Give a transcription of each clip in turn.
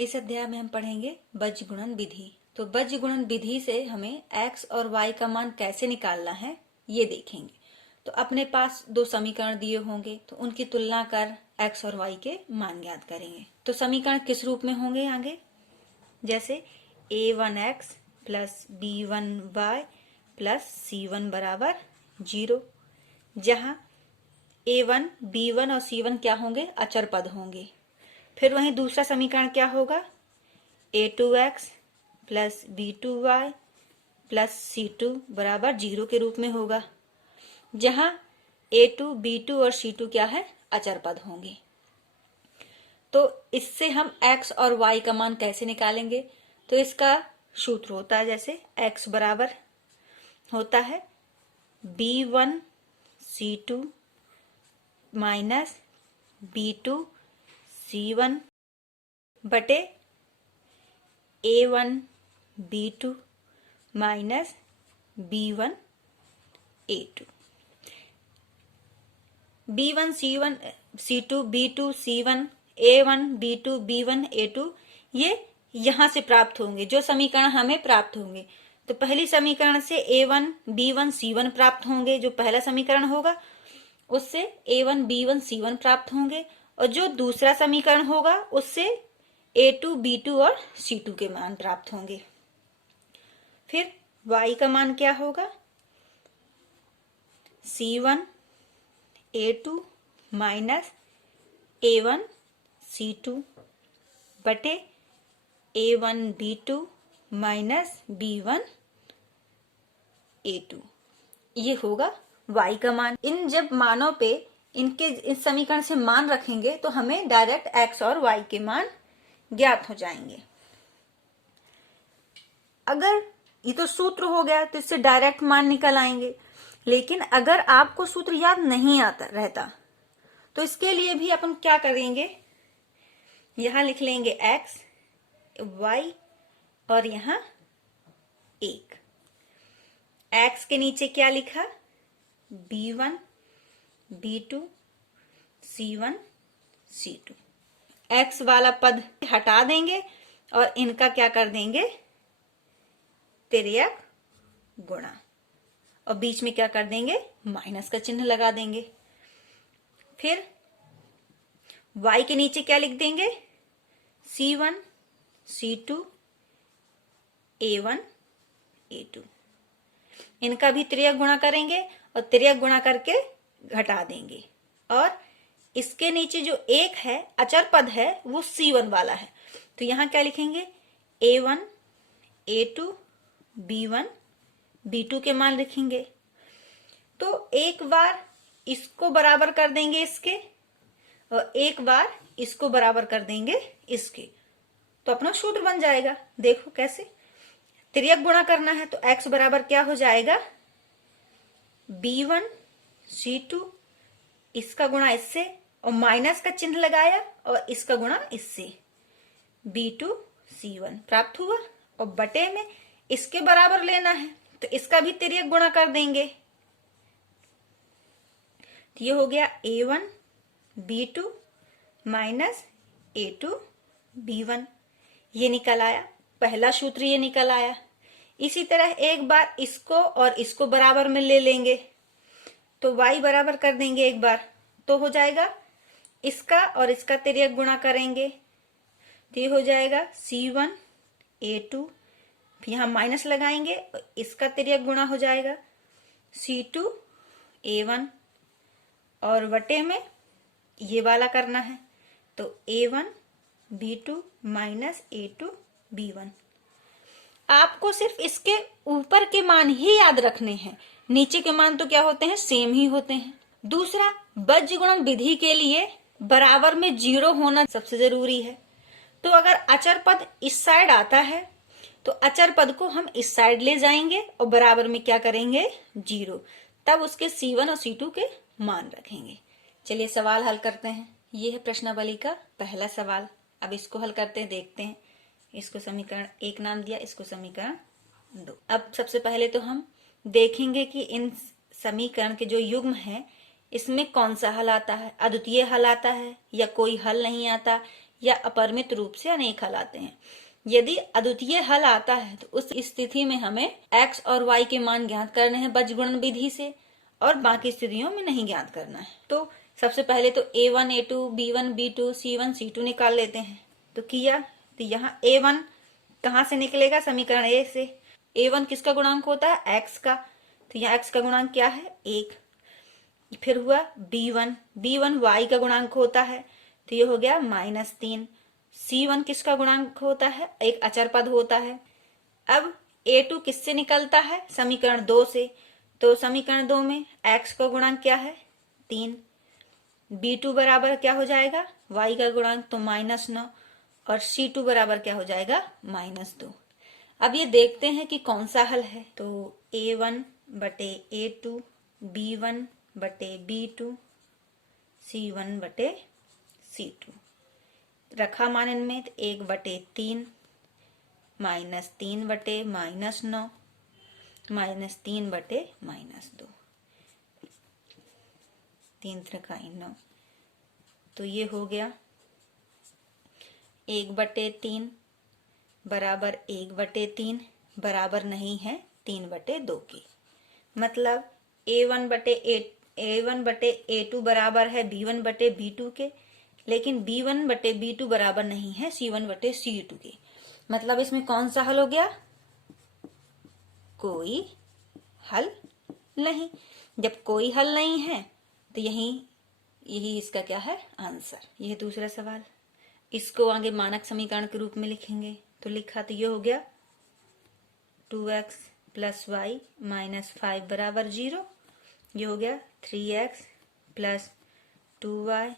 इस अध्याय में हम पढ़ेंगे बीजगुणन विधि। तो बीजगुणन विधि से हमें x और y का मान कैसे निकालना है ये देखेंगे। तो अपने पास दो समीकरण दिए होंगे तो उनकी तुलना कर x और y के मान ज्ञात करेंगे। तो समीकरण किस रूप में होंगे आगे, जैसे a1x plus b1y plus c1 बराबर 0, जहां a1, b1 और c1 क्या होंगे, अचर पद होंगे। फिर वहीं दूसरा समीकरण क्या होगा, a2x plus b2y plus c2 बराबर 0 के रूप में होगा, जहां a2, b2 और c2 क्या है, अचर पद होंगे। तो इससे हम x और y का मान कैसे निकालेंगे, तो इसका सूत्र होता है जैसे x बराबर होता है b1 c2 minus b2 c1 बटे a1 b2 minus b1 a2। b1 c1 c2 b2 c1 a1 b2 b1 a2 ये यहां से प्राप्त होंगे, जो समीकरण हमें प्राप्त होंगे। तो पहली समीकरण से a1 b1 c1 प्राप्त होंगे, जो पहला समीकरण होगा उससे a1 b1 c1 प्राप्त होंगे, और जो दूसरा समीकरण होगा उससे a2 b2 और c2 के मान प्राप्त होंगे। फिर y का मान क्या होगा, c1 a2 minus a1 c2 बटे a1 b2 minus b1 a2, ये होगा y का मान। इन जब मानों पे इनके इस समीकरण से मान रखेंगे तो हमें डायरेक्ट x और y के मान ज्ञात हो जाएंगे। अगर ये तो सूत्र हो गया तो इससे डायरेक्ट मान निकल आएंगे, लेकिन अगर आपको सूत्र याद नहीं आता रहता तो इसके लिए भी अपन क्या करेंगे, यहां लिख लेंगे x y और यहां 1। x के नीचे क्या लिखा, b1 b2 c1 c2। x वाला पद हटा देंगे और इनका क्या कर देंगे, तिर्यक गुणा, और बीच में क्या कर देंगे, माइनस का चिन्ह लगा देंगे। फिर y के नीचे क्या लिख देंगे, c1 c2 a1 a2। इनका भी तिर्यक गुणा करेंगे और तिर्यक गुणा करके घटा देंगे, और इसके नीचे जो एक है अचर पद है वो c1 वाला है, तो यहां क्या लिखेंगे, a1 a2 b1 b2 के मान लिखेंगे। तो एक बार इसको बराबर कर देंगे इसके, और एक बार इसको बराबर कर देंगे इसके, तो अपना सूत्र बन जाएगा। देखो कैसे, तिर्यक गुणा करना है तो x बराबर क्या हो जाएगा, b1 c2 इसका गुणा इससे, और माइनस का चिन्ह लगाया, और इसका गुणा इससे, b2 c1 प्राप्त हुआ। और बटे में इसके बराबर लेना है तो इसका भी तिर्यक गुणा कर देंगे, तो ये हो गया a1 b2 minus a2 b1, ये निकल आया, पहला सूत्र ये निकल आया। इसी तरह एक बार इसको और इसको बराबर में ले लेंगे तो y बराबर कर देंगे एक बार, तो हो जाएगा इसका और इसका तिर्यक गुणा करेंगे तो ये हो जाएगा c1 a2, फिर यहां माइनस लगाएंगे और इसका तिर्यक गुणा हो जाएगा c2 a1, और बटे में ये वाला करना है तो a1 b2 minus a2 b1। आपको सिर्फ इसके ऊपर के मान ही याद रखने हैं, नीचे के मान तो क्या होते हैं, सेम ही होते हैं। दूसरा, बीजगुणन विधि के लिए बराबर में 0 होना सबसे जरूरी है। तो अगर अचर पद इस साइड आता है तो अचर पद को हम इस साइड ले जाएंगे और बराबर में क्या करेंगे, 0, तब उसके c1 और c2 के मान रखेंगे। चलिए सवाल हल करते हैं। ये है प्रश्नावली का पहला सवाल। अब इसको हल करते हैं, देखते हैं। इसको समीकरण 1 नाम दिया, इसको समीकरण 2। अब सबसे पहले तो हम देखेंगे कि इन समीकरण के जो युग्म है इसमें कौन सा हल आता है, अद्वितीय हल आता है या कोई हल नहीं आता, या अपरिमित रूप से अनेक हल आते हैं। यदि अद्वितीय हल आता है तो उस स्थिति में हमें x और y के मान ज्ञात करने हैं बीजगुणन विधि से, और बाकी स्थितियों में नहीं ज्ञात करना है। तो सबसे पहले तो a1 a2 b1 b2 c1 c2 निकाल लेते हैं। तो किया, तो यहाँ a1 कहाँ से निकलेगा? समीकरण ए से। a1 किसका गुणांक होता है? x का। तो यहाँ x का गुणांक क्या है? 1। फिर हुआ b1, b1 y का गुणांक होता है, तो ये हो गया -3। c1 किसका गुणांक होता है? एक अचर पद होता है। अब a2 किससे निकलता है? समीकरण 2 से। तो समीकरण 2 में x का गुणांक क्या है? 3। b2 बराबर क्या हो जाएगा? y का गुणांक तो -9, और c2 बराबर क्या हो जाएगा? -2। अब ये देखते हैं कि कौन सा हल है। तो a1 बटे a2 b1 बटे b2 c1 बटे c2 रखा मान इनमें, तो 1/3 -3 बटे -9 -3 बटे -2, 3 त्रिकाई 9। तो ये हो गया 1/3 बराबर 1/3 बराबर नहीं है 3/2 की। मतलब a1 बटे a2 बराबर है b1 बटे b2 के, लेकिन b1 बटे b2 बराबर नहीं है c1 बटे c2 के। मतलब इसमें कौन सा हल हो गया? कोई हल नहीं। जब कोई हल नहीं है तो यही इसका क्या है? आंसर। यह दूसरा सवाल। इसको आगे मानक समीकरण के रूप में लिखेंगे। तो लिखा, तो ये हो गया 2x प्लस y माइनस 5 बराबर 0। ये हो गया 3x प्लस 2y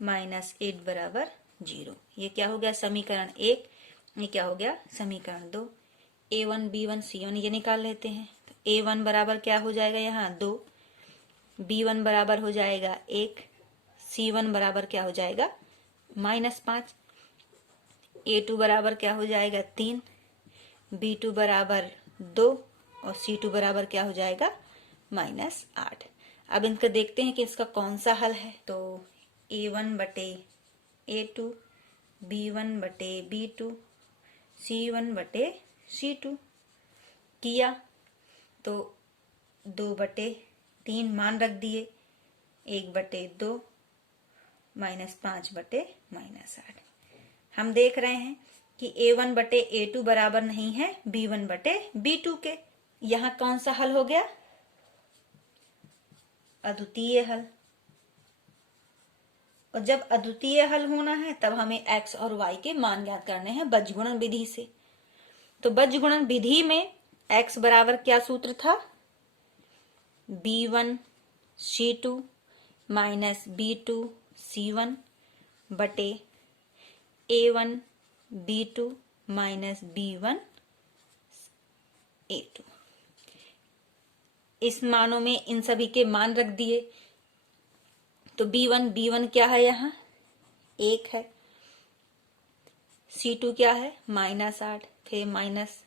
माइनस 8 बराबर 0। ये क्या हो गया? समीकरण 1। ये क्या हो गया? समीकरण 2। a1 b1 c1 ये निकाल लेते हैं। तो a1 बराबर क्या हो जाएगा? यहाँ 2, b1 बराबर हो जाएगा 1, c1 बराबर क्या हो जाएगा? -5, a2 बराबर क्या हो जाएगा? 3, b2 बराबर 2, और c2 बराबर क्या हो जाएगा? -8। अब इनका देखते हैं कि इसका कौन सा हल है। तो a1 बटे a2 b1 बटे b2 c1 बटे c2 किया, तो 2/3 मान रख दिए, 1/2 -5 बटे -8। हम देख रहे हैं कि a1 बटे a2 बराबर नहीं है b1 बटे b2 के। यहाँ कौन सा हल हो गया? अद्वितीय हल। और जब अद्वितीय हल होना है तब हमें x और y के मान ज्ञात करने हैं बीजगुणन विधि से। तो बीजगुणन विधि में x बराबर क्या सूत्र था? b1 c2 minus b2 c1 बटे a1 b2 minus b1 a2। इस मानों में इन सभी के मान रख दिए। तो b1 क्या है? यहाँ 1 है, c2 क्या है? -8, फिर माइनस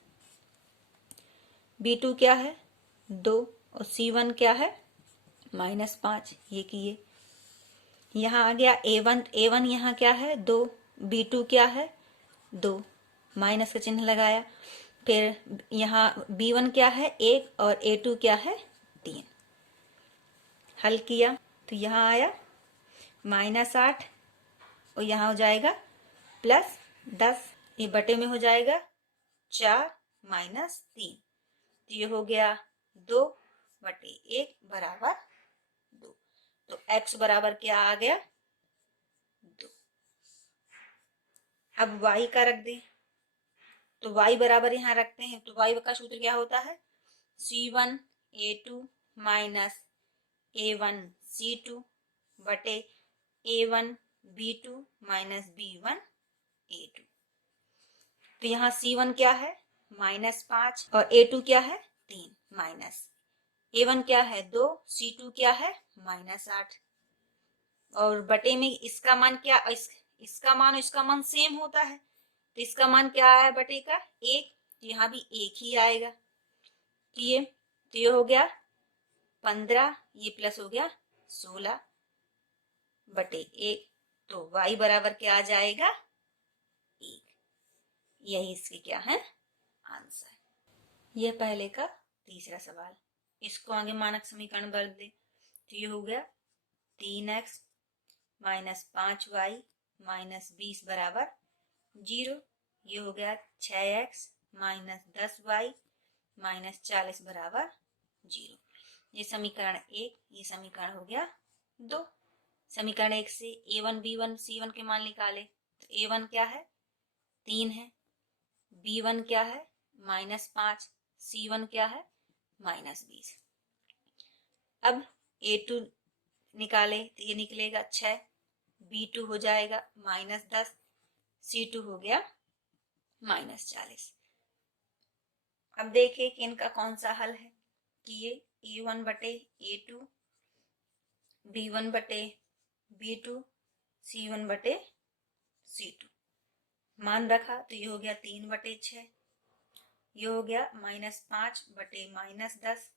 b2 क्या है? 2, और c1 क्या है? -5। ये किए, यहाँ आ गया a1 यहाँ क्या है? 2, b2 क्या है? 2, माइनस का चिन्ह लगाया। फिर यहाँ b1 क्या है? 1, और a2 क्या है? 3। हल किया, तो यहाँ आया -8, और यहाँ हो जाएगा +10। ये बटे में हो जाएगा 4 -3। तो ये हो गया 2/1 बराबर 2। तो x बराबर क्या आ गया? 2। अब y का रख दे, तो y बराबर यहाँ रखते हैं। तो y का सूत्र क्या होता है? c1 a2 minus a1 c2 बटे a1 b2 minus b1 a2। तो यहाँ c1 क्या है? -5, और a2 क्या है? 3, माइनस a1 क्या है? 2, c2 क्या है? -8, और बटे में इसका मान क्या? इसका मान सेम होता है। तो इसका मान क्या है बटे का? 1। तो यहाँ भी 1 ही आएगा। किए, तो ये हो गया 15, ये प्लस हो गया 16/1। तो y बराबर क्या आ जाएगा 1। यही इसके क्या है आंसर। यह पहले का तीसरा सवाल। इसको आगे मानक समीकरण भर दे तो ये हो गया 3x माइनस 5y माइनस 20 बराबर 0। ये हो गया 6x माइनस 10y माइनस 40 बराबर 0। ये समीकरण 1, ये समीकरण हो गया 2। समीकरण 1 से a1 b1 c1 के मान निकाले तो a1 क्या है 3 है, b1 क्या है माइनस 5, c1 क्या है माइनस 20। अब a2 निकाले तो ये निकलेगा 6, b2 हो जाएगा माइनस 10, c2 हो गया माइनस 40। अब देखिए कि इनका कौन सा हल है कि ये a1 बटे a2, b1 बटे b2, c1 बटे c2 मान रखा तो ये हो गया 3 बटे 6, ये हो गया माइनस 5 बटे माइनस 10,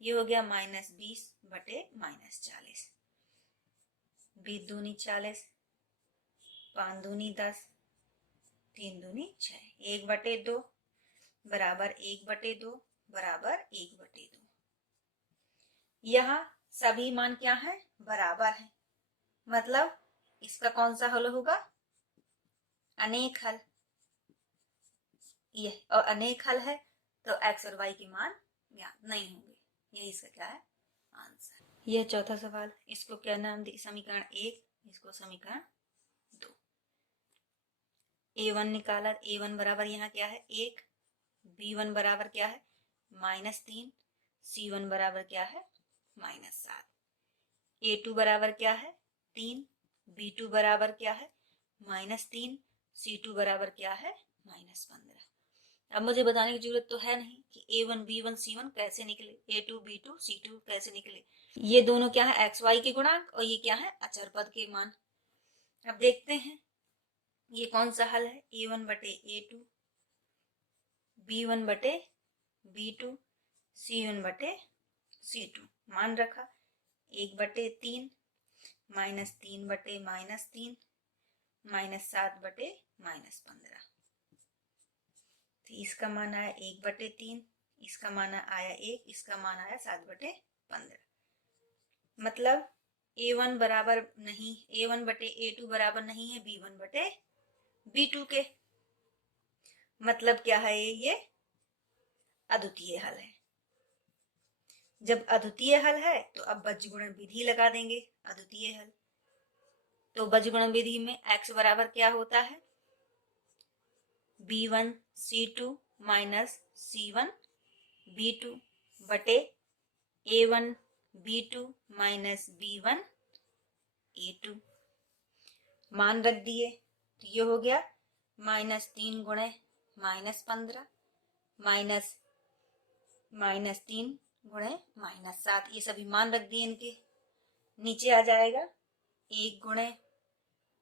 ये हो गया माइनस 20 बटे माइनस 40। 20 दूनी 40, 5 दूनी 10, 3 दूनी 6, 1 बटे 2 बराबर 1 बटे 2 बराबर 1 बटे 2। यहाँ सभी मान क्या है बराबर है, मतलब इसका कौन सा हल होगा अनेक हल। ये और अनेक हल है तो x और y के मान ज्ञात नहीं होंगे। यही इसका क्या है आंसर। यह चौथा सवाल। इसको क्या नाम दी समीकरण 1, इसको समीकरण 2। a1 निकाला, a1 बराबर यहाँ क्या है 1, b1 बराबर क्या है माइनस 3, c1 बराबर क्या है माइनस 7, a2 बराबर क्या है 3, b2 बराबर क्या है माइनस 3, c2 बराबर क्या है माइनस 15। अब मुझे बताने की जरूरत तो है नहीं कि a1 b1 c1 कैसे निकले, a2 b2 c2 कैसे निकले। ये दोनों क्या है एक्स वाई के गुणांक और ये क्या है अचर पद के मान। अब देखते हैं ये कौन सा हल है। a1 बटे a2, b1 बटे b2, c1 बटे c2 मान रखा 1 बटे 3 माइनस 3 बटे माइनस 3 माइनस 7 बटे माइनस 15। तो इसका मान आया 1 बटे 3, इसका मान आया 1, इसका मान आया 7 बटे 15। मतलब a1 बराबर नहीं, a1 बटे a2 बराबर नहीं है b1 बटे b2 के। मतलब क्या है ये अद्वितीय हल है। जब अद्वितीय हल है तो अब बज्रगुणन विधि लगा देंगे अद्वितीय हल। तो बज्रगुणन विधि में x बराबर क्या होता है b1 c2 minus c1 b2 बटे a1 b2 minus b1 a2 मान रख दिए तो ये हो गया माइनस 3 गुणे माइनस 15 माइनस माइनस 3 गुणे माइनस 7। ये सभी मान रख दिए इनके। नीचे आ जाएगा 1 गुणे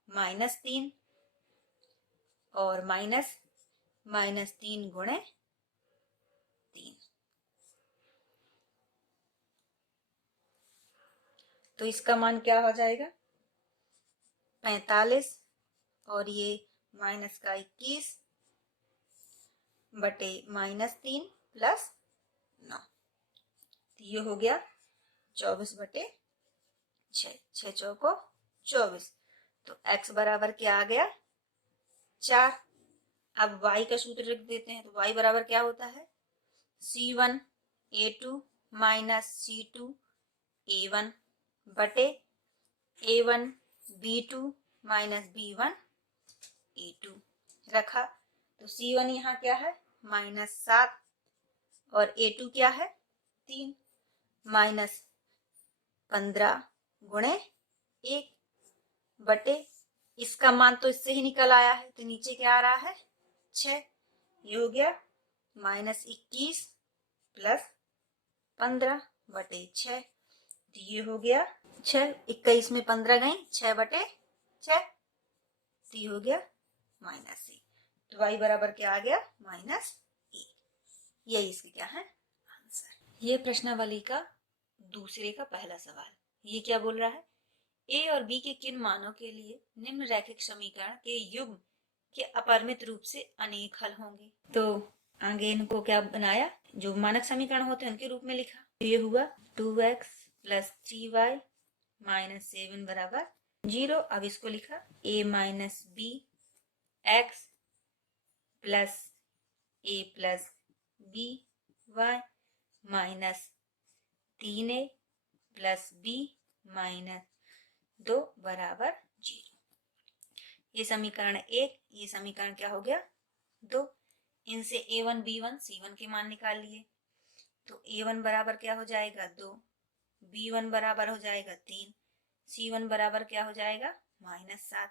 माइनस 3 और माइनस माइनस 3 गुणे 3। तो इसका मान क्या हो जाएगा 45 और ये माइनस का 21 बटे माइनस 3 प्लस 9। तो ये हो गया 24 बटे 6, 6 चौको 24। तो x बराबर क्या आ गया 4। अब y का सूत्र लिख देते हैं तो y बराबर क्या होता है c1 a2 minus c2 a1 बटे a1 b2 minus b1 a2 रखा। तो c1 यहाँ क्या है माइनस 7 और a2 क्या है 3 माइनस 15 गुणे 1 बटे इसका मान तो इससे ही निकल आया है तो नीचे क्या आ रहा है 6। ये हो गया माइनस 21 प्लस 15 बटे 6। तो ये हो गया 6, 21 में 15 गई 6 बटे 6। तो ये हो गया माइनस 1। तो y बराबर क्या आ गया माइनस 1। यही इसके क्या है आंसर। ये प्रश्नावली का दूसरे का पहला सवाल। ये क्या बोल रहा है ए और बी के किन मानों के लिए निम्न रैखिक समीकरण के युग्म के अपरिमित रूप से अनेक हल होंगे। तो आगे इनको क्या बनाया, जो मानक समीकरण होते हैं उनके रूप में लिखा। तो ये हुआ 2x प्लस 3y माइनस 7 बराबर 0। अब इसको लिखा a minus B X plus a plus B Y minus 3a plus B minus 2 बराबर 0। ये समीकरण 1, ये समीकरण क्या हो गया 2। इनसे a1 b1 c1 के मान निकाल लिए। तो a1 बराबर क्या हो जाएगा 2, b1 बराबर हो जाएगा 3, c1 बराबर क्या हो जाएगा -7,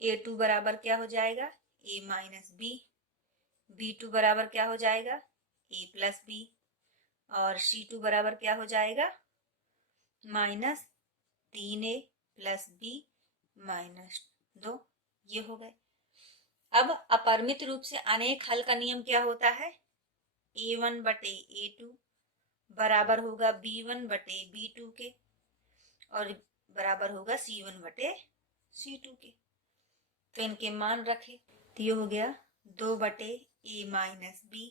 a2 बराबर क्या हो जाएगा a माइनस बी, b2 बराबर क्या हो जाएगा a प्लस बी और c2 बराबर क्या हो जाएगा -3a प्लस बी -2। ये हो गए। अब अपरिमित रूप से अनेक हल का नियम क्या होता है, a1 बटे a2 बराबर होगा b1 बटे b2 के और बराबर होगा c1 बटे c2 के। तो इनके मान रखे तो ये हो गया 2 बटे a माइनस बी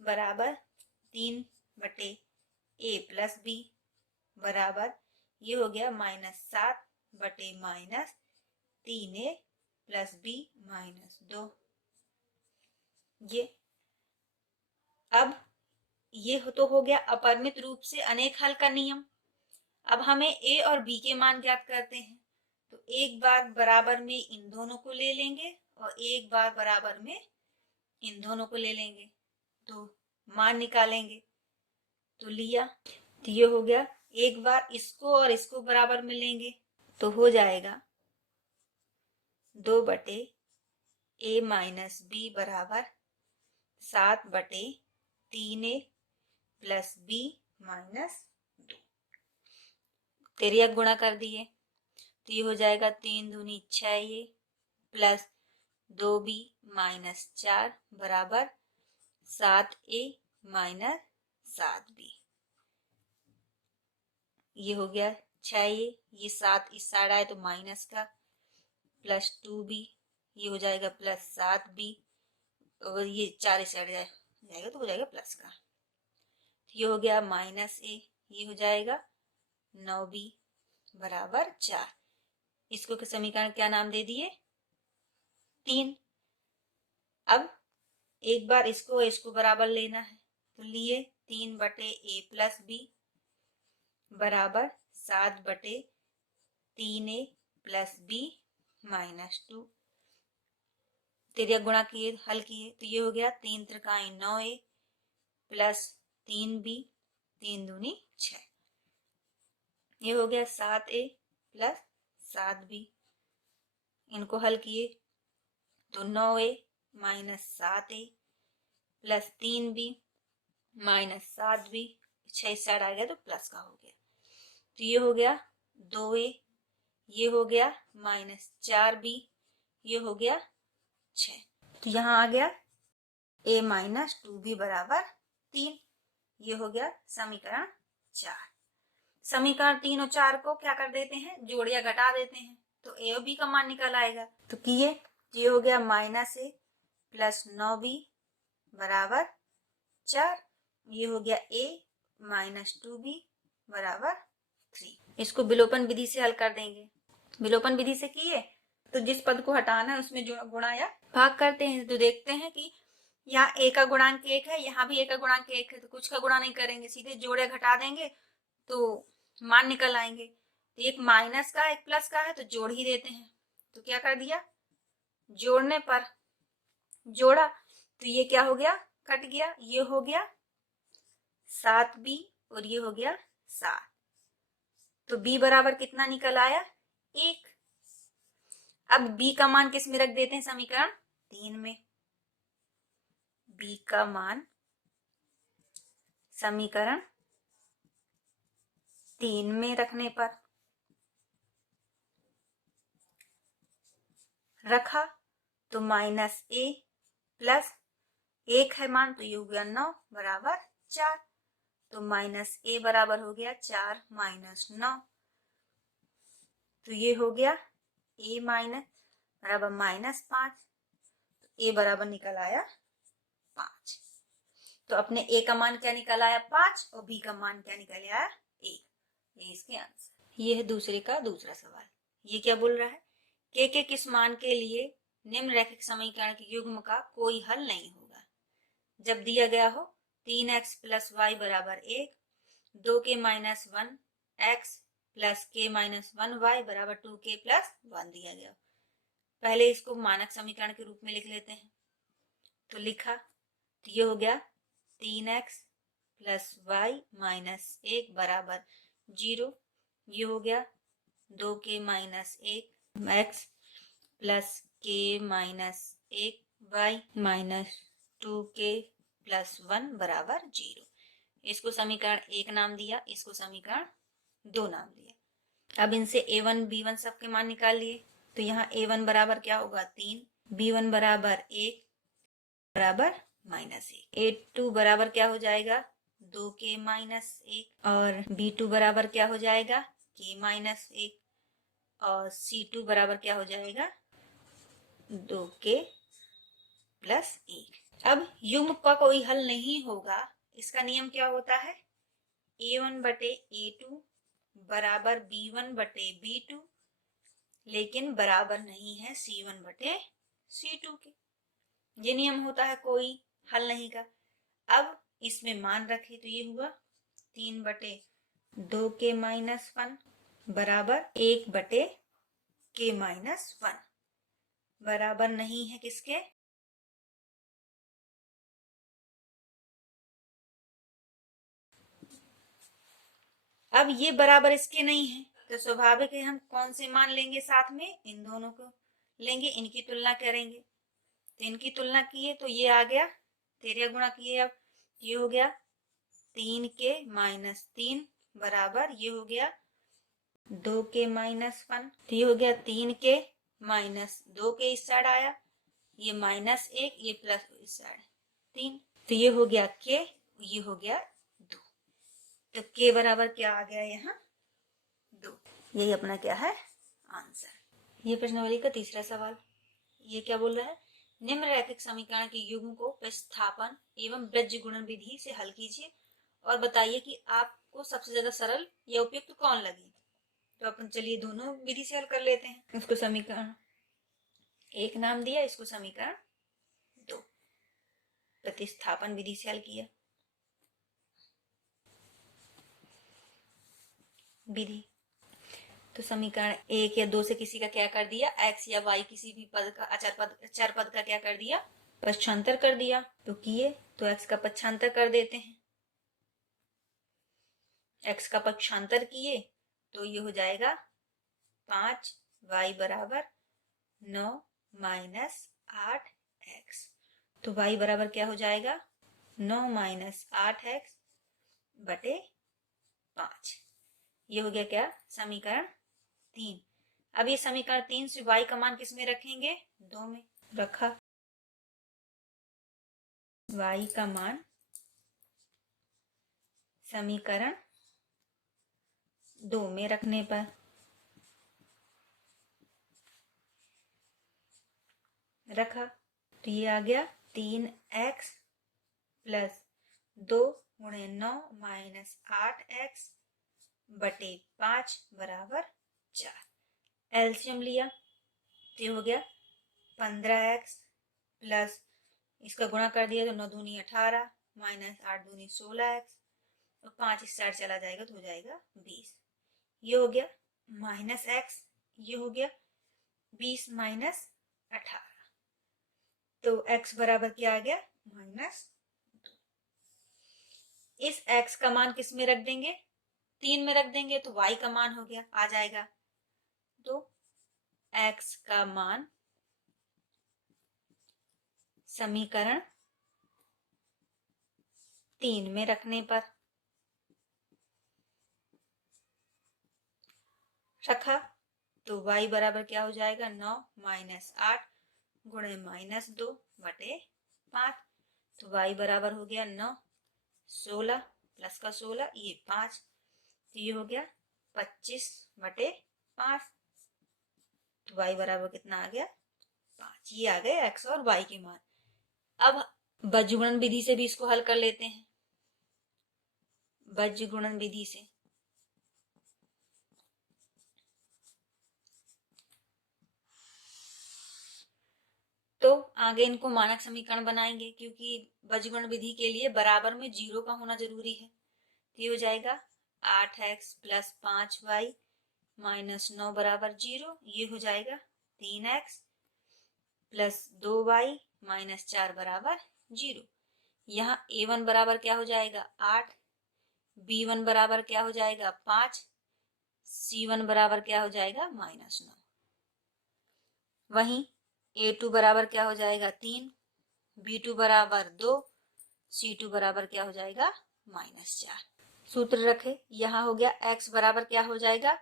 बराबर 3 बटे a प्लस बी बराबर ये हो गया -7 बटे -3a प्लस बी -2। ये अब ये तो हो गया अपरिमित रूप से अनेक हल का नियम। अब हमें a और b के मान ज्ञात करते हैं। तो एक बार बराबर में इन दोनों को ले लेंगे और एक बार बराबर में इन दोनों को ले लेंगे तो मान निकालेंगे। तो लिया तो ये हो गया, एक बार इसको और इसको बराबर में लेंगे तो हो जाएगा 2 बटे a माइनस बी बराबर 7 बटे 3a प्लस बी -2। तिर्यक गुणा कर दिए तो ये हो जाएगा 3 दूनी 6a प्लस 2b -4 बराबर 7a -7b। ये हो गया 6a, ये 7 इस साइड आए तो माइनस का प्लस 2b, ये हो जाएगा प्लस 7b और ये 4 इस साइड जाएगा तो हो जाएगा प्लस का। तो ये हो गया -a, ये हो जाएगा 9b बराबर 4। इसको के समीकरण क्या नाम दे दिए 3। अब एक बार इसको बराबर लेना है तो लिए 3 बटे a प्लस बी बराबर 7 बटे 3a प्लस बी -2। तिर्यक गुणा किए हल किए तो ये हो गया 3 त्रिकाई 9a प्लस 3b 3 दूनी 6। ये हो गया 7a प्लस 7b। इनको हल किए तो 9a minus 7a plus 3b -7b, 6 इस साइड आ गया तो प्लस का हो गया। तो ये हो गया 2a, ये हो गया -4b, ये हो गया 6। तो यहाँ आ गया a -2b बराबर 3। ये हो गया समीकरण 4। समीकरण 3 और 4 को क्या कर देते हैं, जोड़ या घटा देते हैं तो a और b का मान निकल आएगा। तो किए ये हो गया -a प्लस 9b बराबर 4। ये हो गया a -2b बराबर 3। इसको विलोपन विधि से हल कर देंगे। विलोपन विधि से किए तो जिस पद को हटाना है उसमें जो गुणा या भाग करते हैं तो देखते हैं कि यहाँ a का गुणांक 1 है, यहाँ भी a का गुणांक 1 है, तो कुछ का गुणा नहीं करेंगे, सीधे जोड़े घटा देंगे तो मान निकल आएंगे। तो एक माइनस का एक प्लस का है तो जोड़ ही देते हैं। तो क्या कर दिया, जोड़ने पर जोड़ा तो ये क्या हो गया, कट गया, ये हो गया 7b और ये हो गया 7। तो b बराबर कितना निकल आया 1। अब b का मान किस में रख देते हैं, समीकरण 3 में। b का मान समीकरण 3 में रखने पर रखा तो -a प्लस 1 है मान तो ये हो गया 9 बराबर 4। तो -a बराबर हो गया 4 - 9 तो ये हो गया a माइनस बराबर -5, a बराबर निकल आया 5। तो अपने a का मान क्या निकल आया 5 और b का मान क्या निकल आया 1। ये इसके आंसर। ये है दूसरे का दूसरा सवाल। ये क्या बोल रहा है के किस मान के लिए निम्नलिखित समीकरण के युग्म का कोई हल नहीं होगा। जब दिया गया हो 3x + y बराबर 1, 2k - 1 x + k - 1 y बराबर 2k + 1 दिया गया। पहले इसको मानक समीकरण के रूप में लिख लेते हैं। तो लिखा, तो ये हो गया 3x + y - 1 बराबर 0। ये हो गया 2k - 1 x + k - 1 y - 2k + 1 बराबर 0। इसको समीकरण 1 नाम दिया, इसको समीकरण 2 नाम दिया। अब इनसे a1 b1 सबके मान निकाल लिए। तो यहाँ a1 बराबर क्या होगा 3, b1 बराबर 1 बराबर -1, a2 बराबर क्या हो जाएगा 2k - 1 और b2 बराबर क्या हो जाएगा k - 1 और c2 बराबर क्या हो जाएगा 2k + 1। अब युग्म का कोई हल नहीं होगा, इसका नियम क्या होता है a1 बटे a2 बराबर b1 बटे b2, लेकिन बराबर नहीं है c1 बटे c2 के। ये नियम होता है कोई हल नहीं का। अब इसमें मान रखे तो ये हुआ 3 बटे 2k - 1 बराबर 1 बटे k - 1 बराबर नहीं है किसके अब ये बराबर इसके नहीं है, तो स्वाभाविक है हम कौन से मान लेंगे साथ में, इन दोनों को लेंगे, इनकी तुलना करेंगे। तो इनकी तुलना किए तो ये आ गया 13 गुणा किए, अब ये हो गया 3k - 3 बराबर ये हो गया 2k - 1। तो ये हो गया 3k - 2k इस साइड आया, ये -1, ये प्लस इस साइड 3। तो ये हो गया k, ये हो गया 2। तो k बराबर क्या आ गया यहाँ 2। यही अपना क्या है आंसर। ये प्रश्नावली का तीसरा सवाल। ये क्या बोल रहा है निम्नलिखित समीकरण के युग्म को प्रतिस्थापन एवं बीज गुणन विधि से हल कीजिए और बताइए कि आपको सबसे ज्यादा सरल या उपयुक्त कौन लगी। तो अपन चलिए दोनों विधि से हल कर लेते हैं। इसको समीकरण 1 नाम दिया, इसको समीकरण 2 प्रतिस्थापन विधि से हल किया। विधि तो समीकरण 1 या 2 से किसी का क्या कर दिया x या y किसी भी पद का अचर पद का क्या कर दिया पक्षांतर कर दिया। तो किए तो x का पक्षांतर कर देते हैं। x का पक्षांतर किए तो ये हो जाएगा 5 y बराबर 9 - 8x। तो y बराबर क्या हो जाएगा 9 - 8x बटे 5। ये हो गया क्या समीकरण 3। अब ये समीकरण 3 से y का मान किस में रखेंगे 2 में रखा। y का मान समीकरण 2 में रखने पर रखा तो ये आ गया 3x + 2 × 9 - 8x बटे 5 बराबर 4। एलसीएम लिया तो ये हो गया 15x प्लस इसका गुणा कर दिया तो 9 दूनी 18 - 8 दूनी 16x और 5 इस साइड चला जाएगा तो हो जाएगा 20। ये हो गया -x, ये हो गया 20 - 18। तो x बराबर क्या आ गया -2। इस x का मान किस में रख देंगे 3 में रख देंगे तो y का मान हो गया आ जाएगा। तो x का मान समीकरण 3 में रखने पर रखा तो y बराबर क्या हो जाएगा 9 - 8 × -2 बटे 5। तो y बराबर हो गया 9 16 प्लस का 16 ये 5। तो ये हो गया 25 बटे 5। तो y बराबर कितना आ गया 5। ये आ गए x और y के मान। अब बीजगुणन विधि से भी इसको हल कर लेते हैं। बीजगुणन विधि से तो आगे इनको मानक समीकरण बनाएंगे, क्योंकि बीजगुणन विधि के लिए बराबर में 0 का होना जरूरी है। तो ये हो जाएगा 8x प्लस 5y माइनस 9 बराबर 0। ये हो जाएगा 3x प्लस 2y माइनस 4 बराबर 0। यहाँ a1 बराबर क्या हो जाएगा 8, b1 बराबर क्या हो जाएगा 5, c1 बराबर क्या हो जाएगा -9। वहीं a2 बराबर क्या हो जाएगा 3, b2 बराबर 2, c2 बराबर क्या हो जाएगा -4। सूत्र रखे, यहाँ हो गया x बराबर क्या हो जाएगा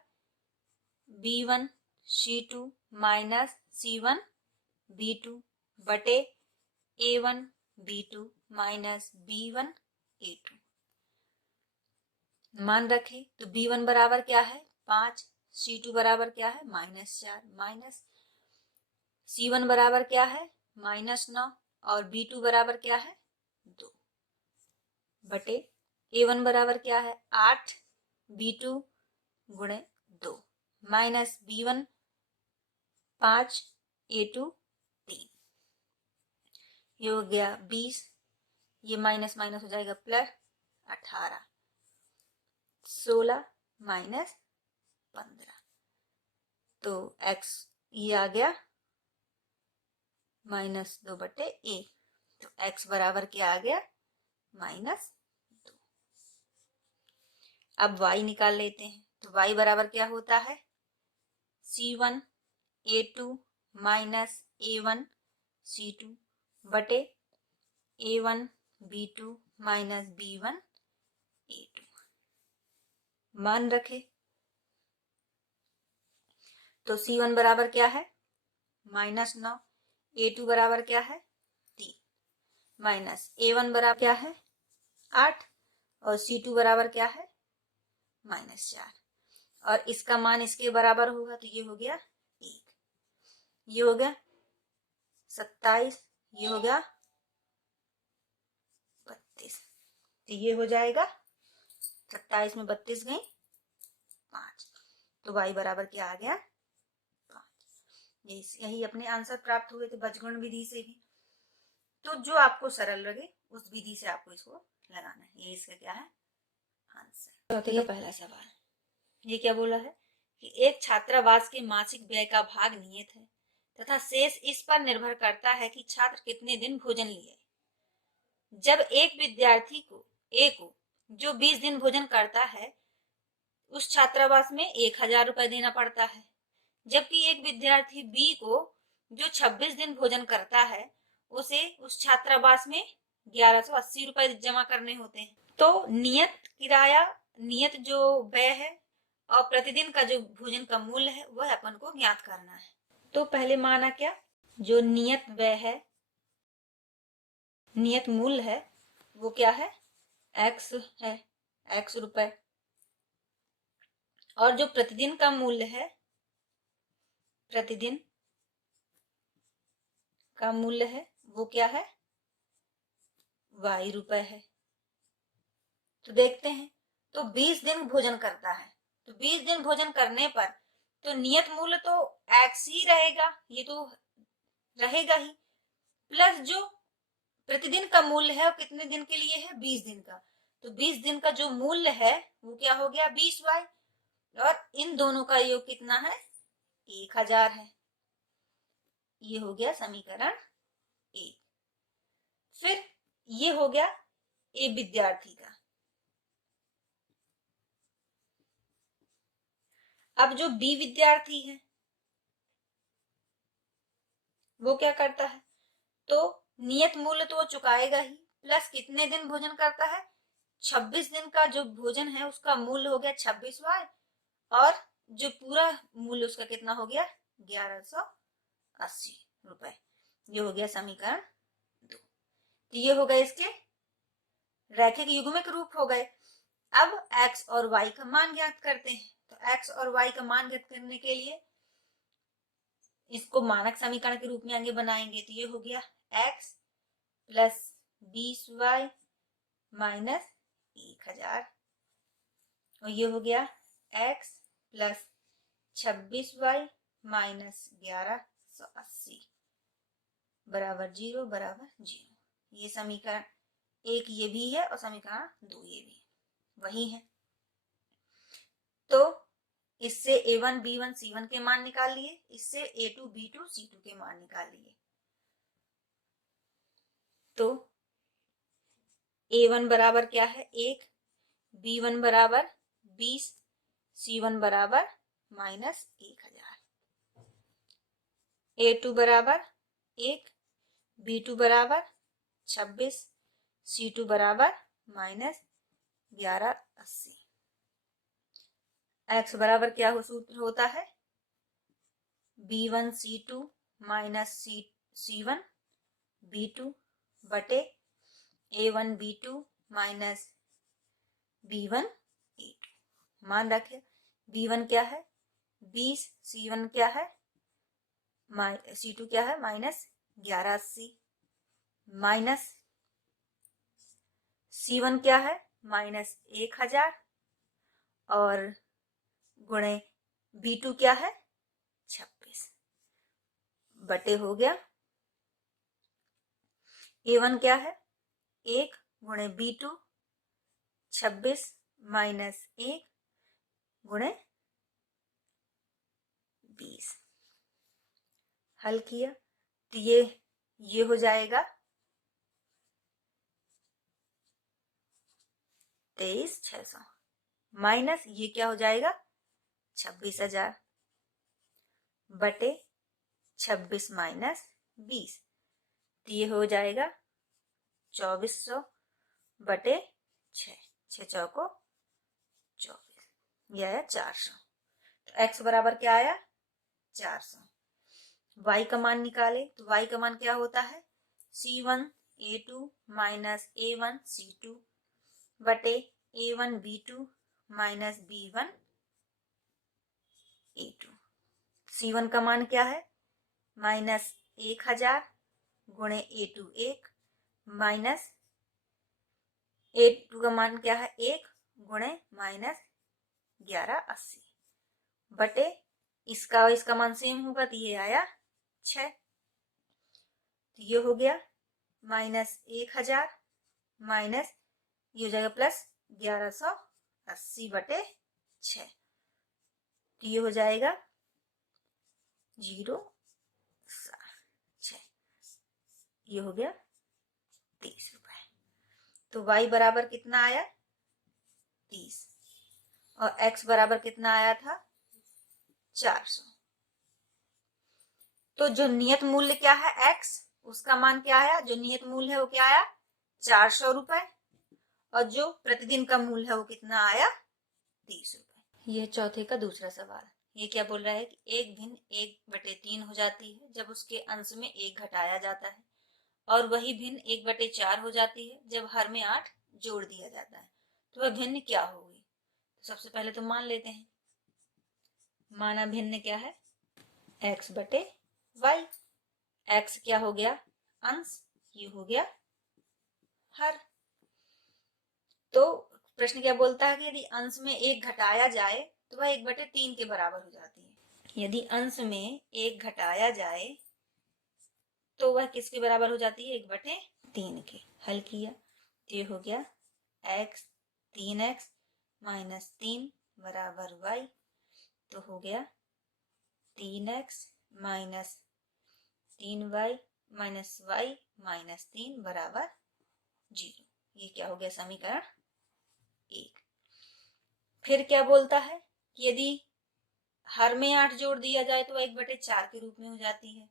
b1 c2 minus c1 b2 बटे a1 b2 minus b1 a2। मान रखे तो b1 बराबर क्या है 5, c2 बराबर क्या है -4, माइनस c1 बराबर क्या है -9 और b2 बराबर क्या है 2 बटे a1 बराबर क्या है 8 b2 गुणे 2 माइनस b1 5 a2 3। ये हो गया 20, ये माइनस माइनस हो जाएगा प्लस 18, 16 माइनस 15। तो x ये आ गया -2 बटे 1। तो x बराबर क्या आ गया -2। अब y निकाल लेते हैं। तो y बराबर क्या होता है c1 a2 minus a1 c2 बटे a1 b2 minus b1 a2। मान रखे तो c1 बराबर क्या है -9, a2 बराबर क्या है 3, माइनस a1 बराबर क्या है 8 और c2 बराबर क्या है -4। और इसका मान इसके बराबर होगा तो ये हो गया 1, ये हो गया 27, ये हो गया 32। तो ये हो जाएगा 27 में 32 गई 5। तो y बराबर क्या आ गया 5। यही अपने आंसर प्राप्त हुए थे बीजगुणन विधि से भी। तो जो आपको सरल लगे उस विधि से आपको इसको लगाना है। ये इसका क्या है आंसर। चौथे का पहला सवाल ये क्या बोला है कि एक छात्रावास के मासिक व्यय का भाग नियत है तथा शेष इस पर निर्भर करता है कि छात्र कितने दिन भोजन लिए। जब एक विद्यार्थी को ए को जो 20 दिन भोजन करता है उस छात्रावास में 1000 रुपए देना पड़ता है, जबकि एक विद्यार्थी बी को जो 26 दिन भोजन करता है उसे उस छात्रावास में 1180 रुपए जमा करने होते हैं। तो नियत किराया, नियत जो व्यय है और प्रतिदिन का जो भोजन का मूल्य है वह अपन को ज्ञात करना है। तो पहले माना क्या, जो नियत व्यय है, नियत मूल्य है वो क्या है x है, x रुपए। और जो प्रतिदिन का मूल्य है, प्रतिदिन का मूल्य है वो क्या है y रुपए है। तो देखते हैं, तो 20 दिन भोजन करता है, तो 20 दिन भोजन करने पर तो नियत मूल्य तो x ही रहेगा, ये तो रहेगा ही, प्लस जो प्रतिदिन का मूल्य है वो कितने दिन के लिए है 20 दिन का। तो 20 दिन का जो मूल्य है वो क्या हो गया 20y, और इन दोनों का योग कितना है 1000 है। ये हो गया समीकरण 1। फिर ये हो गया ए विद्यार्थी का। अब जो बी विद्यार्थी है वो क्या करता है, तो नियत मूल्य तो वो चुकाएगा ही, प्लस कितने दिन भोजन करता है 26 दिन का जो भोजन है उसका मूल्य हो गया 26y, और जो पूरा मूल्य उसका कितना हो गया 1180 रुपए। ये हो गया समीकरण 2। तो ये हो गए इसके रैखिक युग्मिक रूप हो गए। अब x और y का मान ज्ञात करते हैं। तो x और y का मान ज्ञात करने के लिए इसको मानक समीकरण के रूप में आगे बनाएंगे तो ये हो गया x प्लस 20y माइनस 1000 और ये हो गया x प्लस 26y माइनस 1180 बराबर 0 बराबर 0। ये समीकरण एक ये भी है और समीकरण 2 ये भी वही है। तो इससे a1 b1 c1 के मान निकाल लिए, इससे a2 b2 c2 के मान निकाल लिए। तो a1 बराबर क्या है 1, b1 बराबर 20, c1 बराबर माइनस 1000, a2 बराबर 1, b2 बराबर 26, c2 बराबर माइनस 1180। x बराबर क्या हो सूत्र होता है b1 c2 minus c1 b2 बटे a1 b2 minus b1 a2। मान रखे b1 क्या है 20, c1 क्या है c2 क्या है माइनस 1180 माइनस c1 क्या है माइनस 1000 और गुणे b2 क्या है 26 बटे हो गया a1 क्या है 1 गुणे b2 26 माइनस 1 गुणे 20। हल किया तो ये हो जाएगा 23,600 माइनस ये क्या हो जाएगा 26,000 बटे 26 माइनस 20 तो ये हो जाएगा 2400 बटे 6, 6 चौको 24, ये आया 400। तो x बराबर क्या आया 400। y का मान निकाले तो y का मान क्या होता है c1 a2 minus a1 c2 बटे a1 b2 minus b1 a2। c1 का मान क्या है माइनस 1000 गुणे a2 1 माइनस a2 का मान क्या है 1 गुणे माइनस 1180 बटे इसका मान सेम होगा तो ये आया 6। तो ये हो गया माइनस 1000 माइनस ये हो जाएगा प्लस 1180 बटे 6 तो ये हो जाएगा 0 6, ये हो गया 30 रुपए। तो y बराबर कितना आया 30 और x बराबर कितना आया था 400। तो जो नियत मूल्य क्या है x उसका मान क्या आया, जो नियत मूल्य है वो क्या आया 400 रुपए और जो प्रतिदिन का मूल्य है वो कितना आया 30 रुपए। यह चौथे का दूसरा सवाल। ये क्या बोल रहा है कि एक भिन्न 1/3 हो जाती है जब उसके अंश में 1 घटाया जाता है और वही भिन्न 1/4 हो जाती है जब हर में 8 जोड़ दिया जाता है। तो वह भिन्न क्या होगी। तो सबसे पहले तो मान लेते हैं, माना भिन्न क्या है x बटे y। x क्या हो गया अंश, ये हो गया हर। तो प्रश्न क्या बोलता है कि यदि अंश में 1 घटाया जाए तो वह 1/3 के बराबर हो जाती है। यदि अंश में 1 घटाया जाए तो वह किसके बराबर हो जाती है 1/3 के। हल किया तो ये हो गया x 3x माइनस 3 बराबर y। तो हो गया 3x minus 3y minus y minus 3 बराबर 0। ये क्या हो गया समीकरण 1। फिर क्या बोलता है कि यदि हर में 8 जोड़ दिया जाए तो 1/4 के रूप में हो जाती है।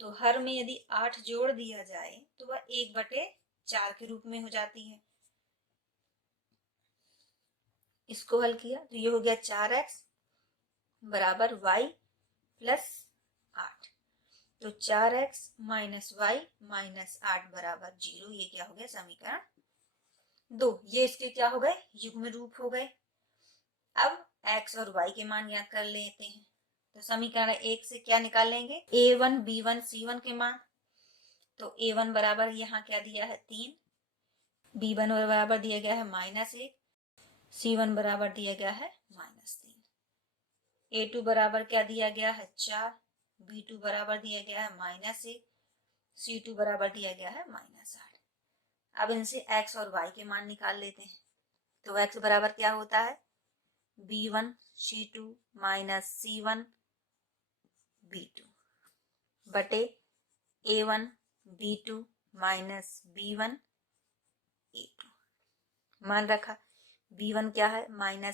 तो हर में यदि 8 जोड़ दिया जाए तो वह 1/4 के रूप में हो जाती है। इसको हल किया तो ये हो गया 4x बराबर y प्लस 8। तो 4x माइनस y माइनस 8 बराबर 0। ये क्या हो गया समीकरण 2। ये इसके क्या हो गए युग्म रूप हो गए। अब x और y के मान ज्ञात कर लेते हैं। तो समीकरण 1 से क्या निकालेंगे, A1 B1 C1 के मान। तो A1 बराबर यहाँ क्या दिया है 3, B1 बराबर दिया गया है -1, C1 बराबर दिया गया है -3, A2 बराबर क्या दिया गया है 4, B2 बराबर दिया गया है -1, C2 बराबर दिया गया है -8। अब इनसे x और y के मान निकाल लेते हैं। तो x बराबर क्या होता है B1 C2 minus C1 B2 बटे A1 B2 minus B1 A2। मान रखा, B1 क्या है -1,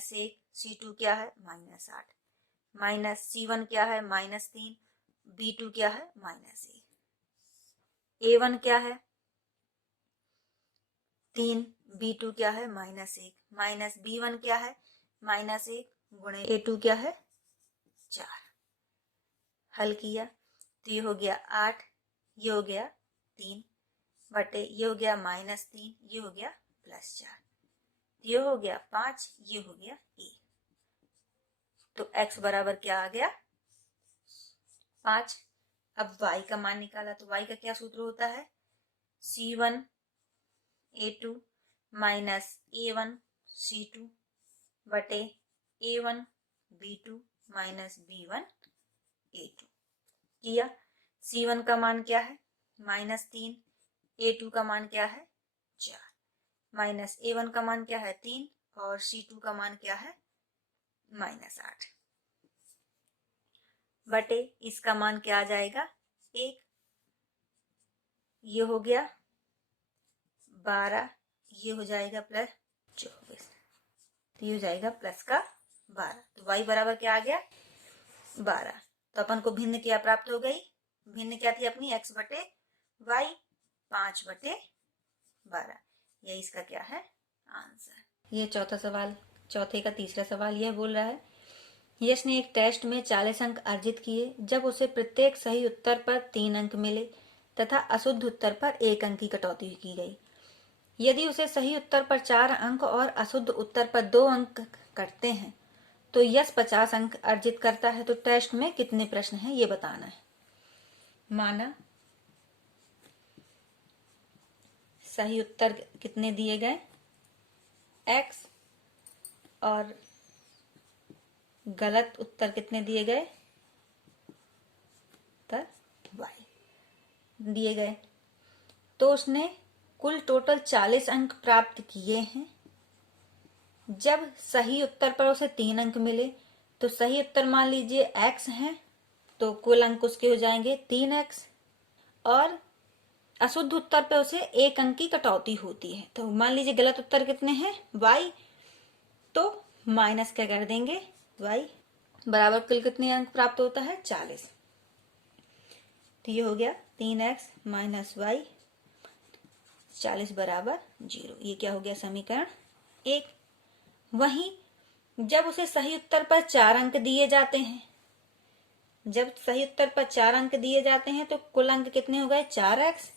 C2 क्या है -8, माइनस C1 क्या है -3, B2 क्या है -1, A1 क्या है 3, B2 क्या है -1, माइनस B1 क्या है -1 गुणे A2 क्या है 4। हल किया तो ये हो गया 8, ये हो गया 3 बटे ये हो गया -3, ये हो गया +4, ये हो गया 5, ये हो गया A। तो x बराबर क्या आ गया 5। अब y का मान निकाला तो y का क्या सूत्र होता है C1 A2 minus A1 C2 बटे A1 B2 minus B1 A2। किया, C1 का मान क्या है -3, A2 का मान क्या है 4, माइनस A1 का मान क्या है 3 और C2 का मान क्या है -8 बटे इसका मान क्या आ जाएगा 1, ये हो गया 12, ये हो जाएगा +24, तो ये हो जाएगा प्लस का 12। तो y बराबर क्या आ गया 12। तो अपन को भिन्न क्या प्राप्त हो गई, भिन्न क्या थी अपनी x बटे y 5 बटे 12। यही इसका क्या है आंसर। ये चौथा सवाल, चौथे का तीसरा सवाल यह बोल रहा है यश ने एक टेस्ट में 40 अंक अर्जित किए जब उसे प्रत्येक सही उत्तर पर 3 अंक मिले तथा अशुद्ध उत्तर पर 1 अंक की कटौती की गई। यदि उसे सही उत्तर पर 4 अंक और अशुद्ध उत्तर पर 2 अंक कटते हैं तो यश 50 अंक अर्जित करता है। तो टेस्ट में कितने प्रश्न हैं ये बताना है। माना सही उत्तर कितने दिए गए x और गलत उत्तर कितने दिए गए उत्तर y दिए गए। तो उसने कुल टोटल 40 अंक प्राप्त किए हैं। जब सही उत्तर पर उसे 3 अंक मिले तो सही उत्तर मान लीजिए x है तो कुल अंक उसके हो जाएंगे 3x और अशुद्ध उत्तर पे उसे 1 अंक की कटौती होती है। तो मान लीजिए गलत उत्तर कितने हैं y, तो माइनस क्या कर देंगे y बराबर कुल कितने अंक प्राप्त होता है 40। तो ये हो गया 3x माइनस y 40 बराबर 0। ये क्या हो गया समीकरण 1। वहीं जब उसे सही उत्तर पर 4 अंक दिए जाते हैं, जब सही उत्तर पर 4 अंक दिए जाते हैं तो कुल अंक कितने हो गए 4x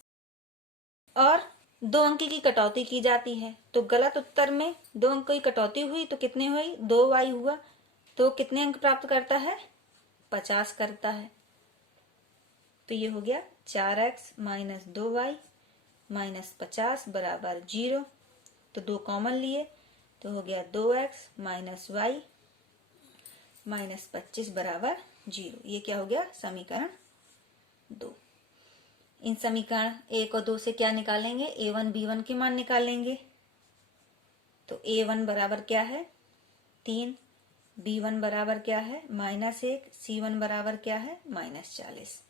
और 2 अंक की कटौती की जाती है। तो गलत उत्तर में 2 अंक की कटौती हुई तो कितने हुई 2y हुआ। तो कितने अंक प्राप्त करता है 50 करता है। तो ये हो गया 4x माइनस 2y माइनस 50 बराबर 0। तो 2 कॉमन लिए तो हो गया 2x माइनस y माइनस 25 बराबर 0। ये क्या हो गया समीकरण 2। इन समीकरण 1 और 2 से क्या निकालेंगे a1 b1 के मान निकालेंगे। तो a1 बराबर क्या है 3, b1 बराबर क्या है -1, c1 बराबर क्या है -40,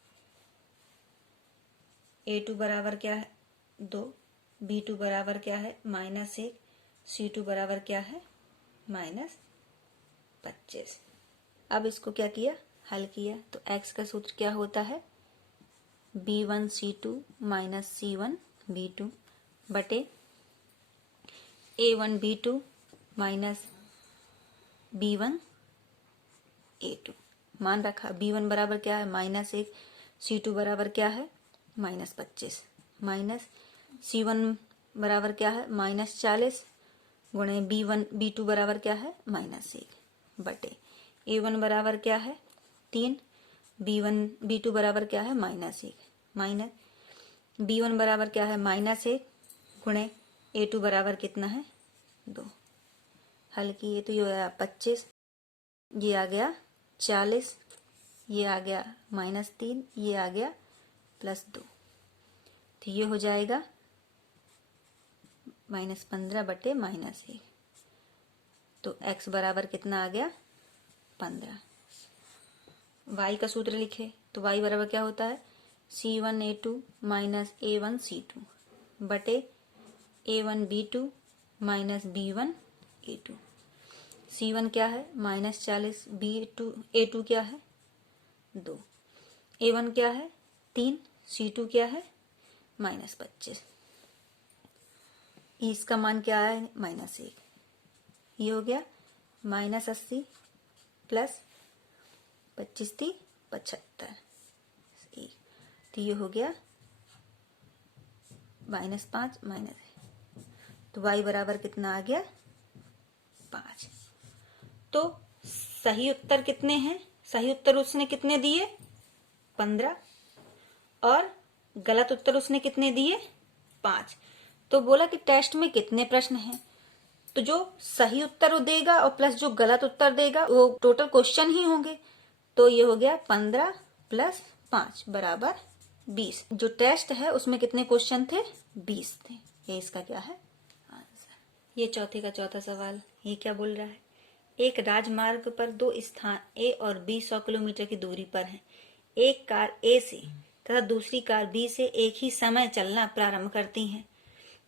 a2 बराबर क्या है 2, b2 बराबर क्या है -1, c2 बराबर क्या है -25। अब इसको क्या किया हल किया तो x का सूत्र क्या होता है b1 c2 minus c1 b2 बटे a1 b2 minus b1 a2। मान रखा b1 बराबर क्या है -1, c2 बराबर क्या है -25, माइनस c1 बराबर क्या है -40 गुणे b1 b2 बराबर क्या है -1 बटे a1 बराबर क्या है 3, B2 बराबर क्या है -1, माइनस B1 बराबर क्या है -1 गुणे A2 बराबर कितना है 2। हल किए तो ये आया 25, ये आ गया 40, ये आ गया -3, ये आ गया +2। तो ये हो जाएगा -15 बटे -1। तो x बराबर कितना आ गया 15। y का सूत्र लिखे तो y बराबर क्या होता है C1A2 माइनस A1C2 बटे A1B2 माइनस B1A2। C1 क्या है -40, A2 क्या है 2, A1 क्या है 3, C2 क्या है -25। इसका मान क्या है -1। ये हो गया -80 प्लस 25 थी 75। तो ये हो गया -5 तो y बराबर कितना आ गया 5। तो सही उत्तर कितने हैं? सही उत्तर उसने कितने दिए 15 और गलत उत्तर उसने कितने दिए 5। तो बोला कि टेस्ट में कितने प्रश्न हैं, तो जो सही उत्तर देगा और प्लस जो गलत उत्तर देगा वो टोटल क्वेश्चन ही होंगे। तो ये हो गया 15 + 5 बराबर 20। जो टेस्ट है उसमें कितने क्वेश्चन थे 20 थे। ये इसका क्या है आंसर। ये चौथे का चौथा सवाल, ये क्या बोल रहा है, एक राजमार्ग पर 2 स्थान ए और बी 100 किलोमीटर की दूरी पर हैं। एक कार ए से तथा दूसरी कार बी से एक ही समय चलना प्रारंभ करती हैं।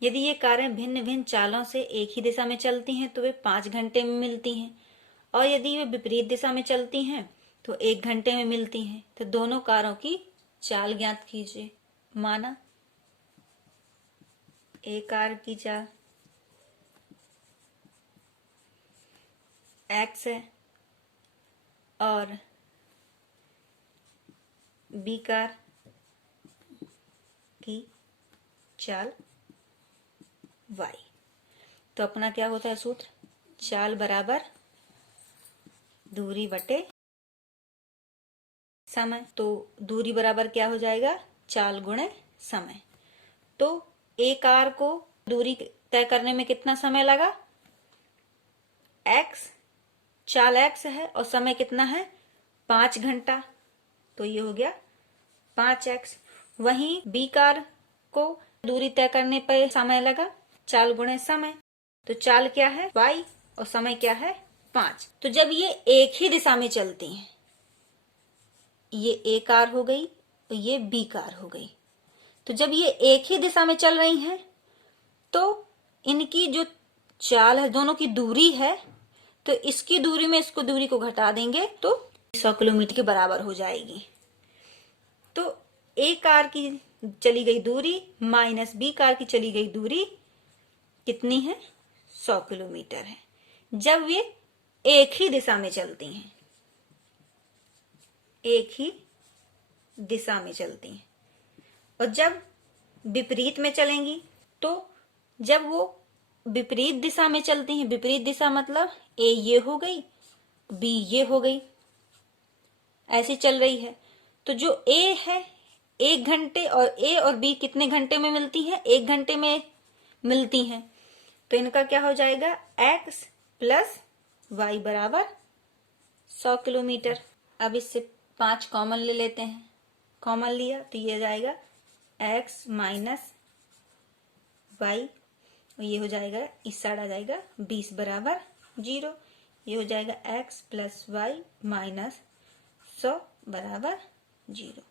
यदि ये कारें भिन्न भिन्न चालों से एक ही दिशा में चलती हैं तो वे 5 घंटे में मिलती हैं, और यदि वे विपरीत दिशा में चलती हैं तो 1 घंटे में मिलती हैं। तो दोनों कारों की चाल ज्ञात कीजिए। माना ए कार की चाल x है और बी कार की चाल y। तो अपना क्या होता है सूत्र, चाल बराबर दूरी बटे समय। तो दूरी बराबर क्या हो जाएगा चाल गुणे समय। तो ए कार को दूरी तय करने में कितना समय लगा x, चाल x है और समय कितना है 5 घंटा। तो ये हो गया 5x। वहीं बी कार को दूरी तय करने पर समय लगा चाल गुणे समय। तो चाल क्या है y और समय क्या है 5। तो जब ये एक ही दिशा में चलती हैं, ये ए कार हो गई और ये बी कार हो गई, तो जब ये एक ही दिशा में चल रही हैं तो इनकी जो चाल है दोनों की दूरी है, तो इसकी दूरी में इसको दूरी को घटा देंगे तो 100 किलोमीटर के बराबर हो जाएगी। तो ए कार की चली गई दूरी माइनस बी कार की चली गई दूरी कितनी है 100 किलोमीटर है, जब ये एक ही दिशा में चलती हैं, एक ही दिशा में चलती हैं। और जब विपरीत में चलेंगी, तो जब वो विपरीत दिशा में चलती हैं, विपरीत दिशा मतलब ए ये हो गई बी ये हो गई, ऐसी चल रही है, तो जो ए है 1 घंटे और ए और बी कितने घंटे में मिलती हैं 1 घंटे में मिलती हैं। तो इनका क्या हो जाएगा x प्लस y बराबर 100 किलोमीटर। अब इससे 5 कॉमन ले लेते हैं, कॉमन लिया तो ये जाएगा x माइनस y और ये हो जाएगा इस साइड आ जाएगा 20 बराबर 0। ये हो जाएगा x प्लस y माइनस 100 बराबर 0।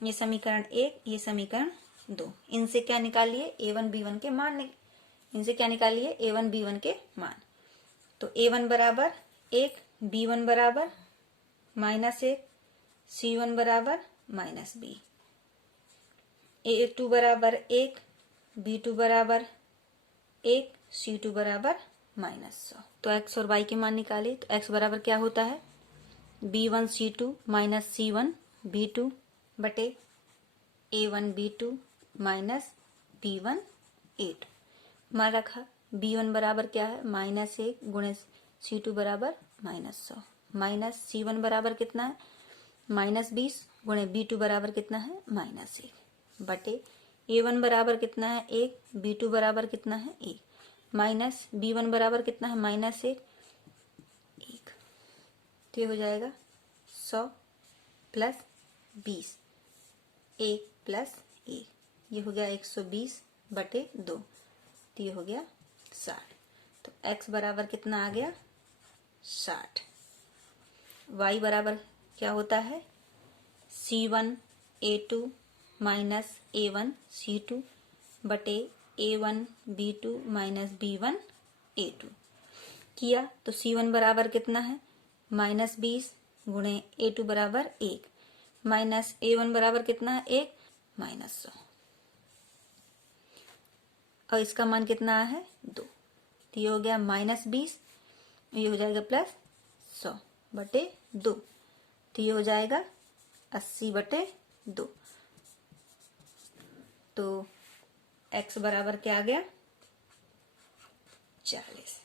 ये समीकरण 1, ये समीकरण 2। इनसे क्या निकालिए a1 b1 के मान, इनसे क्या निकालिए a1 b1 के मान। तो a1 बराबर 1, b1 बराबर -1, c1 बराबर -b, a2 बराबर 1, b2 बराबर 1, c2 बराबर -100। तो x और y के मान निकाले तो x बराबर क्या होता है b1 c2 minus c1 b2 बटे a1 b2 minus b1 a2। मान रखा b1 बराबर क्या है -1 गुणे c2 बराबर -100 माइनस c1 बराबर कितना है -20 गुणे B2 बराबर कितना है -1 बटे A1 बराबर कितना है 1, B2 बराबर कितना है 1, माइनस B1 बराबर कितना है -1, 1। तो ये हो जाएगा 100 प्लस 20, 1 प्लस 1, ये हो गया 120 बटे 2, तो ये हो गया 60। तो x बराबर कितना आ गया 60। y बराबर क्या होता है C1 A2 minus A1 C2 बटे A1 B2 minus B1 A2 किया तो C1 बराबर कितना है -20 गुणे A2 बराबर 1 माइनस A1 बराबर कितना है 1 -100 और इसका मान कितना है 2, तो ये हो गया -20, ये हो जाएगा +100 बटे 2, तो ये हो जाएगा 80 बटे 2। तो x बराबर क्या आ गया 40।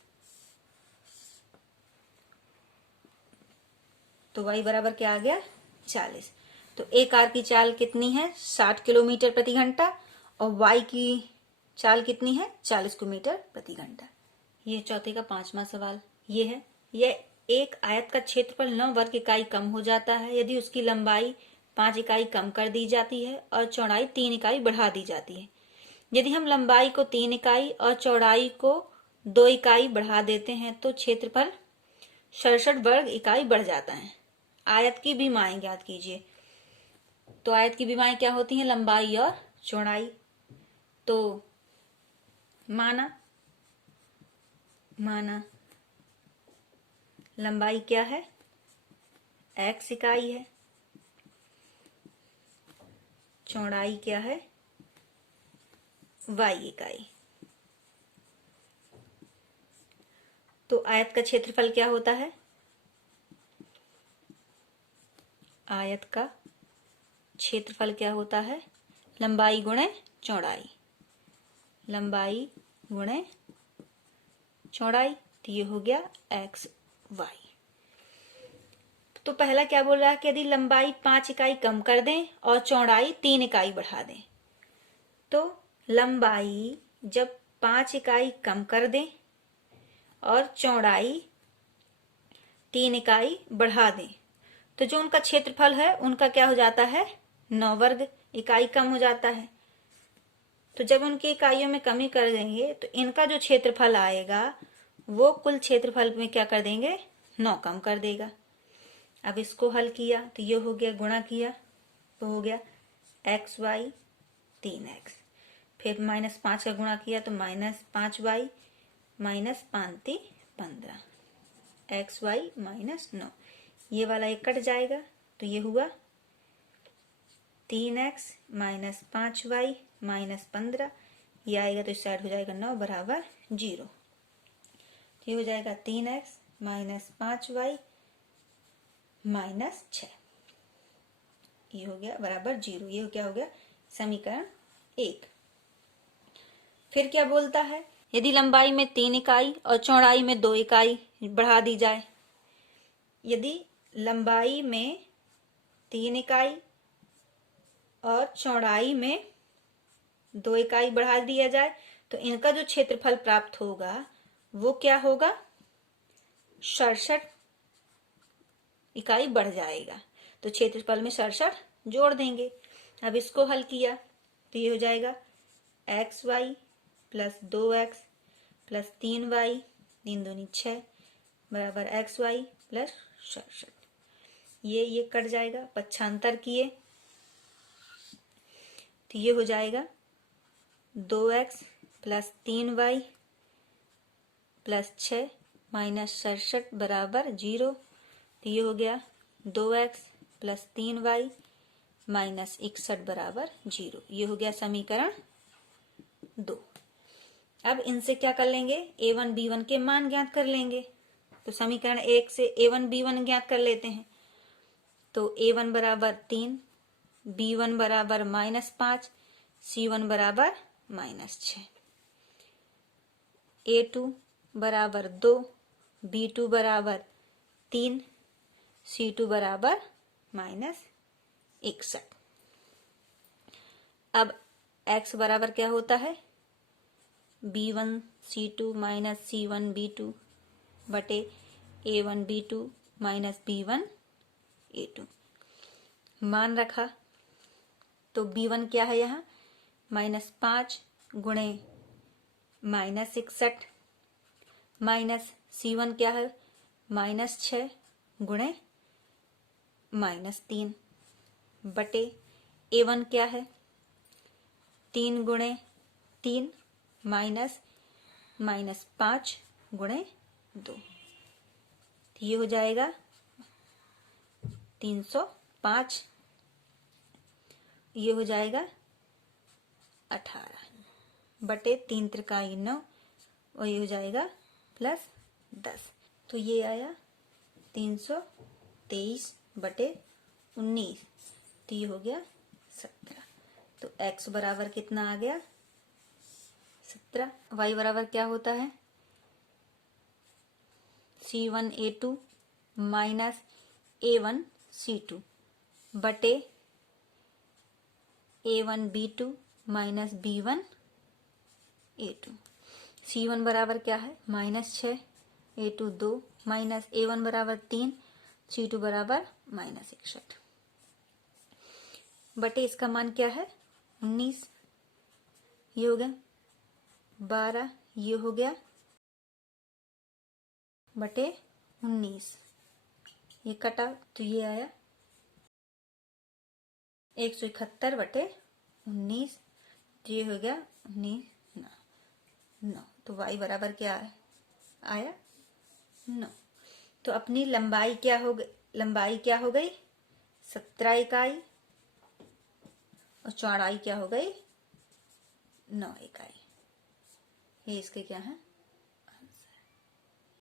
तो y बराबर क्या आ गया 40। तो एक कार की चाल कितनी है 60 किलोमीटर प्रति घंटा और y की चाल कितनी है 40 किलोमीटर प्रति घंटा। ये चौथे का 5वां सवाल ये है, यह एक आयत का क्षेत्रफल 9 वर्ग इकाई कम हो जाता है यदि उसकी लंबाई 5 इकाई कम कर दी जाती है और चौड़ाई 3 इकाई बढ़ा दी जाती है। यदि हम लंबाई को 3 इकाई और चौड़ाई को 2 इकाई बढ़ा देते हैं तो क्षेत्रफल 67 वर्ग इकाई बढ़ जाता है। आयत की विमाएं ज्ञात कीजिए। तो आयत की विमाएं क्या होती हैं लंबाई और चौड़ाई। तो माना लंबाई क्या है x इकाई है, चौड़ाई क्या है y इकाई। तो आयत का क्षेत्रफल क्या होता है, आयत का क्षेत्रफल क्या होता है लंबाई गुणे चौड़ाई, लंबाई गुणे चौड़ाई, तो ये हो गया x y। तो पहला क्या बोल रहा है कि यदि लंबाई 5 इकाई कम कर दें और चौड़ाई 3 इकाई बढ़ा दें। तो लंबाई जब 5 इकाई कम कर दें और चौड़ाई 3 इकाई बढ़ा दें तो जो उनका क्षेत्रफल है उनका क्या हो जाता है 9 वर्ग इकाई कम हो जाता है। तो जब उनकी इकाइयों में कमी कर देंगे तो इनका जो क्षेत्रफल आएगा वो कुल क्षेत्रफल में क्या कर देंगे 9 कम कर देगा। अब इसको हल किया तो ये हो गया गुणा किया तो हो गया xy 3x, फिर -5 का गुणा किया तो -5y -5 15 xy -9, ये वाला एक कट जाएगा तो ये हुआ 3x -5y -15, ये आएगा तो इस साइड हो जाएगा 9 बराबर 0, तो ये हो जाएगा 3x -5y -6, ये हो गया बराबर 0। ये क्या हो गया समीकरण 1। फिर क्या बोलता है यदि लंबाई में 3 इकाई और चौड़ाई में 2 इकाई बढ़ा दी जाए। यदि लंबाई में 3 इकाई और चौड़ाई में 2 इकाई बढ़ा दिया जाए तो इनका जो क्षेत्रफल प्राप्त होगा वो क्या होगा 67 इकाई बढ़ जाएगा। तो क्षेत्रफल में 67 जोड़ देंगे। अब इसको हल किया तो ये हो जाएगा xy plus 2x plus 3y 3 दूनी 6 बराबर xy प्लस 67, ये कट जाएगा, पक्षांतर किए तो ये हो जाएगा 2x plus 3y plus 6 minus 67 बराबर 0, तो ये हो गया 2x प्लस 3y माइनस 61 बराबर 0, ये हो गया समीकरण 2। अब इनसे क्या कर लेंगे a1 b1 के मान ज्ञात कर लेंगे। तो समीकरण 1 से a1 b1 ज्ञात कर लेते हैं। तो a1 बराबर 3, b1 बराबर -5, c1 बराबर -6, a2 बराबर 2, b2 बराबर 3, c2 बराबर माइनस 61। अब x बराबर क्या होता है, b1c2 माइनस c1b2 बटे a1b2 माइनस b1a2। मान रखा तो b1 क्या है यहाँ, -5 गुणे -61 माइनस c1 क्या है, -6 गुणे -3 बटे a1 क्या है, 3 गुणे 3 माइनस -5 गुणे 2। ये हो जाएगा 305। ये हो जाएगा 18 बटे 3 त्रिकाई 9 और ये हो जाएगा +10। तो ये आया 323 बटे 19। तो ये हो गया 17। तो x बराबर कितना आ गया, 17। y बराबर क्या होता है, c1a2 माइनस a1c2 बटे a1b2 माइनस b1a2। c1 बराबर क्या है, -6, a2 2 माइनस a1 बराबर 3, c2 बराबर -61 बटे इसका मान क्या है, 19। ये हो गया 12, ये हो गया बटे 19। ये कटा तो ये आया 171 बटे 19। ये हो गया 19 9। तो y बराबर क्या आया 9। तो अपनी लंबाई क्या हो गई, लंबाई क्या हो गई 17 इकाई और चौड़ाई क्या हो गई 9 इकाई। ये इसके क्या है